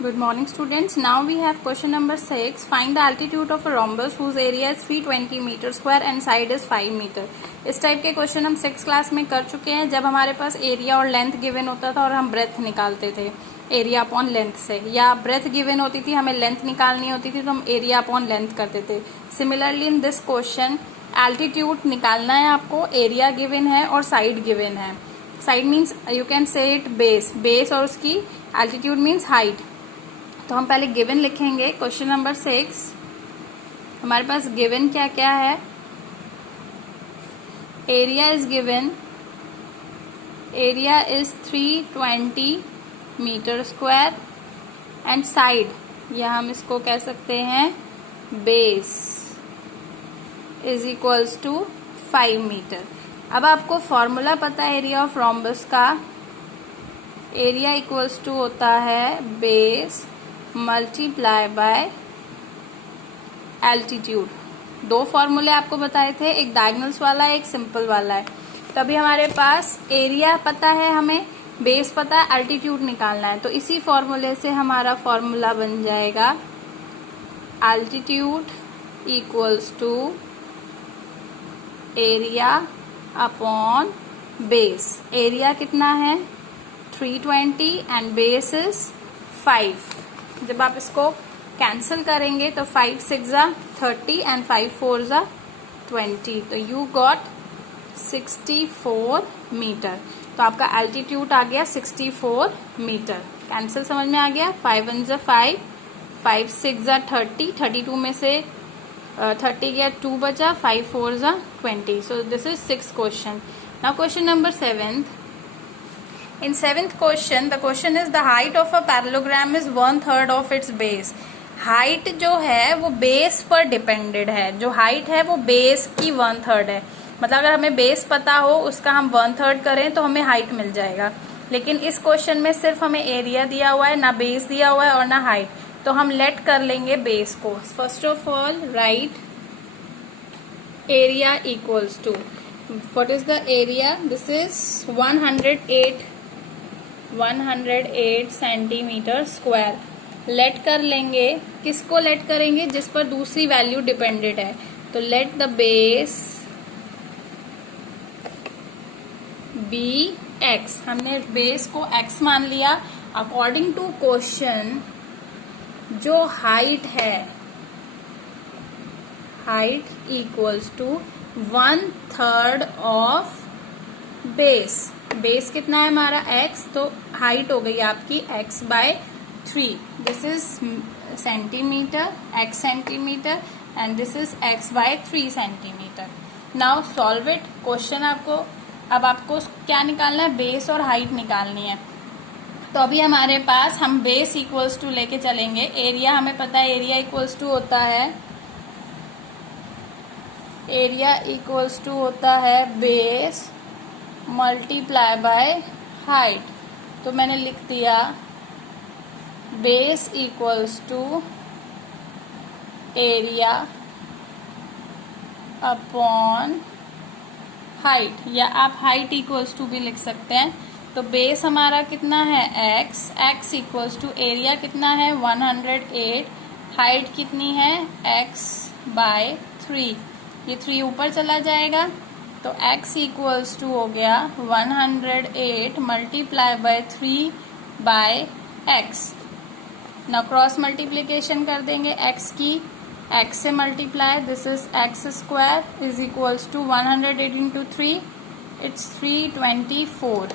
Good morning students. Now we have question number 6. Find the altitude of a rhombus whose area is 320 meter square and side is 5 meter. इस type के question हम 6 class में कर चुके हैं जब हमारे पास एरिया और लेंथ गिवन होता था और हम ब्रेथ निकालते थे एरिया अपॉन लेंथ से, या ब्रेथ गिवन होती थी हमें लेंथ निकालनी होती थी तो हम एरिया अपॉन लेंथ करते थे. Similarly in this question altitude निकालना है आपको, एरिया गिवन है और साइड गिवन है. Side means you can say it base और उसकी एल्टीट्यूड मीन्स हाइट. तो हम पहले गिवन लिखेंगे. क्वेश्चन नंबर 6 हमारे पास गिवन क्या क्या है. Area is given, area is 320 metre square and side, या हम इसको कह सकते हैं base, is equals to 5 metre. अब आपको फॉर्मूला पता है एरिया ऑफ रोम्बस का. एरिया इक्वल्स टू होता है बेस मल्टीप्लाई बाय एल्टीट्यूड. दो फॉर्मूले आपको बताए थे, एक डायगोनल्स वाला है, एक सिंपल वाला है. तभी हमारे पास एरिया पता है, हमें बेस पता है, एल्टीट्यूड निकालना है. तो इसी फॉर्मूले से हमारा फॉर्मूला बन जाएगा altitude equals to area upon base. Area कितना है 320 एंड बेस इज 5. जब आप इसको कैंसिल करेंगे तो 5 6 30 एंड 5 4 20, तो यू गॉट 64 मीटर. तो आपका एल्टीट्यूड आ गया 64 मीटर. कैंसिल समझ में आ गया. 5 1 5, 5 6 30, 32 में से 30 गया 2 बचा, 5 4 20. So this is 6th question. Now question number 7th. In 7th question, the question is the height of a parallelogram is 1/3 of its base. Height जो है वो बेस पर डिपेंडेड है. जो हाइट है वो बेस की 1/3 है. मतलब अगर हमें बेस पता हो उसका हम 1/3 करें तो हमें हाइट मिल जाएगा. लेकिन इस क्वेश्चन में सिर्फ हमें एरिया दिया हुआ है, ना बेस दिया हुआ है और ना हाइट. तो हम लेट कर लेंगे बेस को. First of all write area equals to, what is the area, this is 108 centimetre square. Let कर लेंगे. किसको लेट करेंगे, जिस पर दूसरी वैल्यू डिपेंडेड है. तो let the base be x. हमने बेस को x मान लिया. अकॉर्डिंग टू क्वेश्चन जो हाइट है, height equals to 1/3 of base. Base कितना है हमारा x, तो हाइट हो गई आपकी x by 3. This is centimetre, x centimetre and this is x by 3 centimetre. Now solve it. Question अब आपको क्या निकालना है, बेस और हाइट निकालनी है. तो अभी हमारे पास हम बेस इक्वल्स टू लेके चलेंगे. एरिया हमें पता है, एरिया इक्वल्स टू होता है, एरिया इक्वल्स टू होता है बेस मल्टीप्लाई बाय हाइट. तो मैंने लिख दिया base equals to area upon height, या आप हाइट इक्वल्स टू भी लिख सकते हैं. तो बेस हमारा कितना है x इक्वल्स टू एरिया कितना है 108, हाइट कितनी है x बाय 3. ये 3 ऊपर चला जाएगा तो x इक्वल्स टू हो गया 108 मल्टीप्लाई बाय 3 बाय x. ना क्रॉस मल्टीप्लीकेशन कर देंगे x की, x से multiply, this is x square is equals to 108 into 3, it's 324.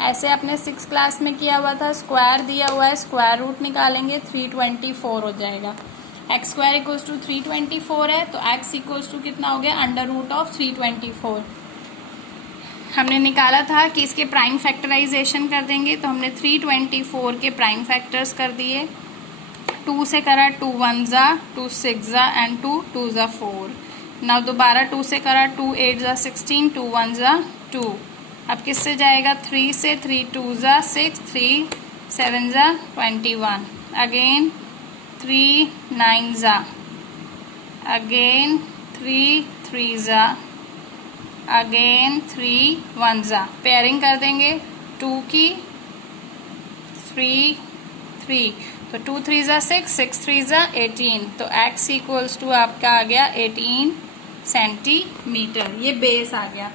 ऐसे अपने 6 क्लास में किया हुआ था. स्क्वायर दिया हुआ है, स्क्वायर रूट निकालेंगे 324 हो जाएगा. एक्स स्क्वायर इक्वल्स टू 324 है तो x इक्वल्स टू कितना हो गया अंडर रूट ऑफ 324. हमने निकाला था कि इसके प्राइम फैक्टराइजेशन कर देंगे, तो हमने 324 के प्राइम फैक्टर्स कर दिए. 2 से करा 2 1 2 6 एंड 2 2 4. नाउ दोबारा 2 से करा 2 8 16, 2 1 2. अब किससे जाएगा 3 से, 3 2 6, 3 7 21. अगेन 3 9 अगेन 3 3 अगेन 3 1 पेयरिंग कर देंगे 2 की, 3 3, तो 2 3 ज़ा 6, 6 3 ज़ा 18, तो x इक्वल्स टू आपका आ गया 18 सेंटीमीटर। ये बेस आ गया।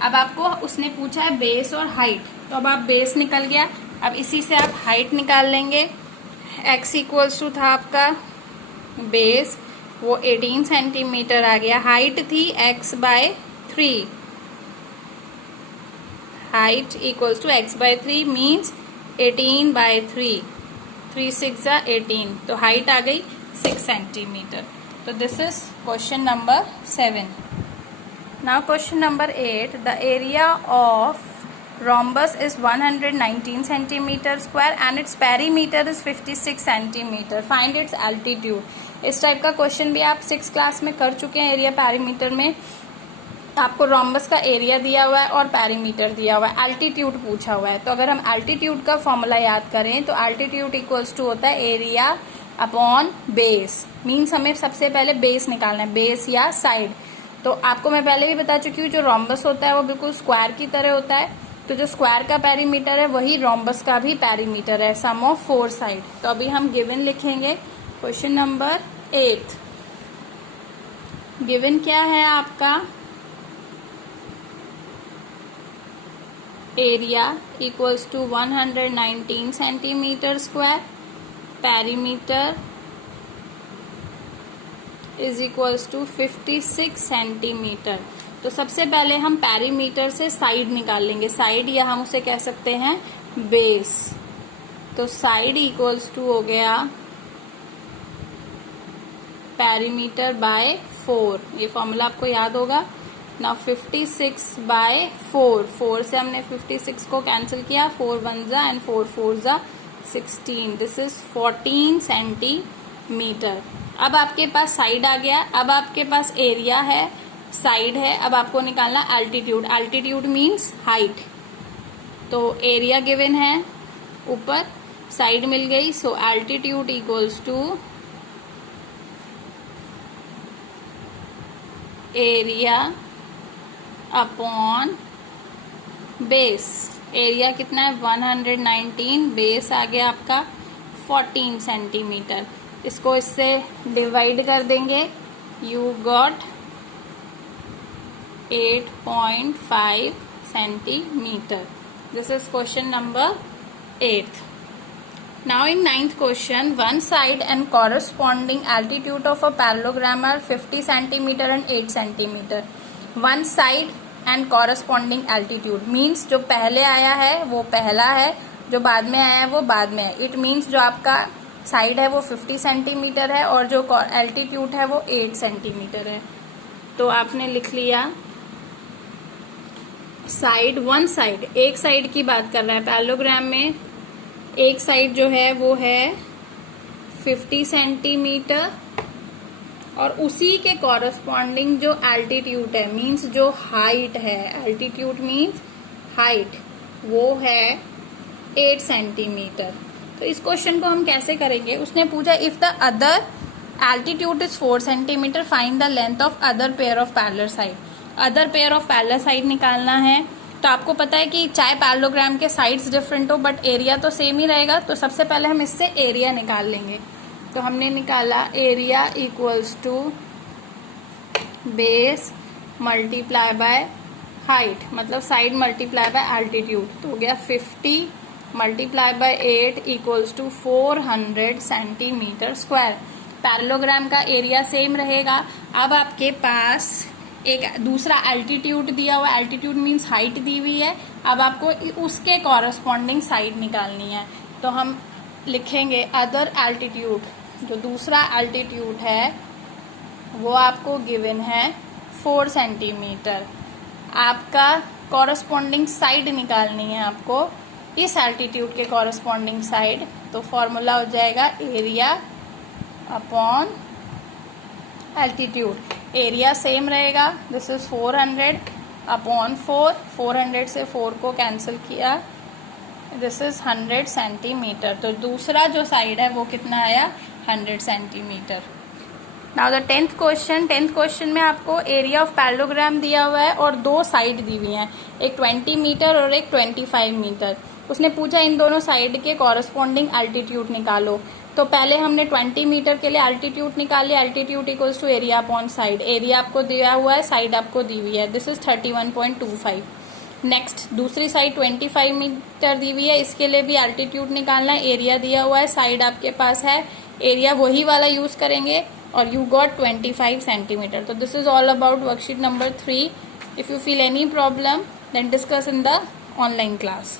अब आपको उसने पूछा है बेस और हाइट, तो अब आप बेस निकल गया, अब इसी से आप हाइट निकाल लेंगे। x इक्वल्स टू था आपका बेस, वो 18 सेंटीमीटर आ गया। हाइट थी x by 3, height equals to x by 3 means 18 by 3, 3 6 ज़ा 18, तो हाइट आ गई 6 सेंटीमीटर। तो this is question number 7। Now question number 8, the area of rhombus is 119 centimeter square and its perimeter is 56 centimeter. Find its altitude। इस type का question भी आप 6 class में कर चुके हैं। एरिया पैरीमीटर में आपको रोम्बस का एरिया दिया हुआ है और पैरीमीटर दिया हुआ है, एल्टीट्यूड पूछा हुआ है। तो अगर हम एल्टीट्यूड का फॉर्मूला याद करें तो एल्टीट्यूड इक्वल्स टू होता है एरिया अपॉन बेस। मीन्स हमें सबसे पहले बेस निकालना है, बेस या साइड। तो आपको मैं पहले भी बता चुकी हूँ, जो रोम्बस होता है वो बिल्कुल स्क्वायर की तरह होता है, तो जो स्क्वायर का पेरीमीटर है वही रोम्बस का भी पेरीमीटर है, सम ऑफ 4 साइड। तो अभी हम गिवन लिखेंगे। क्वेश्चन नंबर 8, गिवन क्या है आपका, area equals to 119 centimetre square, perimeter is equals to 56 centimetre. तो सबसे पहले हम पेरीमीटर से साइड निकाल लेंगे, साइड या हम उसे कह सकते हैं बेस। तो साइड इक्वल्स टू हो गया पेरीमीटर बाय 4, ये फॉर्मूला आपको याद होगा ना। 56 बाय 4, 4 से हमने 56 को कैंसिल किया, 4 1 ज़ा एंड 4 4 ज़ा 16, दिस इज 14 सेंटीमीटर। अब आपके पास साइड आ गया, अब आपके पास एरिया है, साइड है, अब आपको निकालना एल्टीट्यूड। Altitude means height. तो एरिया गिवन है ऊपर, साइड मिल गई, so altitude equals to area upon base. Area कितना है 119, बेस आ गया आपका 14 सेंटीमीटर। इसको इससे डिवाइड कर देंगे, you got 8.5 centimetre. This is question number 8। Now in 9th question, one side and corresponding altitude of a parallelogram are 50 centimeter and 8 centimeter. One side and corresponding altitude means जो पहले आया है वो पहला है, जो बाद में आया है वो बाद में है। It means जो आपका साइड है वो 50 सेंटीमीटर है और जो एल्टीट्यूड है वो 8 सेंटीमीटर है। तो आपने लिख लिया साइड, वन साइड, एक साइड की बात कर रहा है पैरेललोग्राम में। एक साइड जो है वो है 50 सेंटीमीटर और उसी के कॉरस्पॉन्डिंग जो एल्टीट्यूड है, मींस जो हाइट है, एल्टीट्यूड मींस हाइट, वो है 8 सेंटीमीटर। तो इस क्वेश्चन को हम कैसे करेंगे, उसने पूछा if the other altitude is 4 centimetre find the length of other pair of parallel side. Other pair of parallel side निकालना है। तो आपको पता है कि चाहे पैरेललोग्राम के साइड्स डिफरेंट हो बट एरिया तो सेम ही रहेगा। तो सबसे पहले हम इससे एरिया निकाल लेंगे। तो हमने निकाला area equals to base multiply by height, मतलब साइड मल्टीप्लाई बाय एल्टीट्यूड। तो हो गया 50 multiply by 8 equals to 400 centimetre square. Parallelogram का एरिया सेम रहेगा। अब आपके पास एक दूसरा एल्टीट्यूड दिया हुआ, एल्टीट्यूड मीन्स हाइट दी हुई है। अब आपको उसके कॉरस्पॉन्डिंग साइड निकालनी है। तो हम लिखेंगे अदर एल्टीट्यूड, जो दूसरा एल्टीट्यूड है वो आपको गिवन है 4 सेंटीमीटर। आपका कॉरस्पॉन्डिंग साइड निकालनी है आपको इस एल्टीट्यूड के कॉरस्पॉन्डिंग साइड। तो फॉर्मूला हो जाएगा area upon altitude. Area same रहेगा, दिस इज 400 अपॉन 4, 400 से 4 को कैंसिल किया, दिस इज 100 सेंटीमीटर। तो दूसरा जो साइड है वो कितना आया 100 centimetre. Now the 10th question. 10th question में आपको एरिया ऑफ पैरेललोग्राम दिया हुआ है और 2 साइड दी हुई हैं, एक 20 मीटर और एक 25 मीटर। उसने पूछा इन दोनों साइड के कॉरस्पॉन्डिंग एल्टीट्यूड निकालो। तो पहले हमने 20 मीटर के लिए एल्टीट्यूड निकाल लिया। Altitude equals to area upon side. Area आपको दिया हुआ है, साइड आपको दी हुई है, दिस इज 31.25। नेक्स्ट दूसरी साइड 25 मीटर दी हुई है, इसके लिए भी एल्टीट्यूड निकालना है। एरिया दिया हुआ है, साइड आपके पास है, एरिया वही वाला यूज करेंगे और यू गॉट 25 सेंटीमीटर। तो this is all about worksheet number 3। If you feel any problem then discuss in the online class.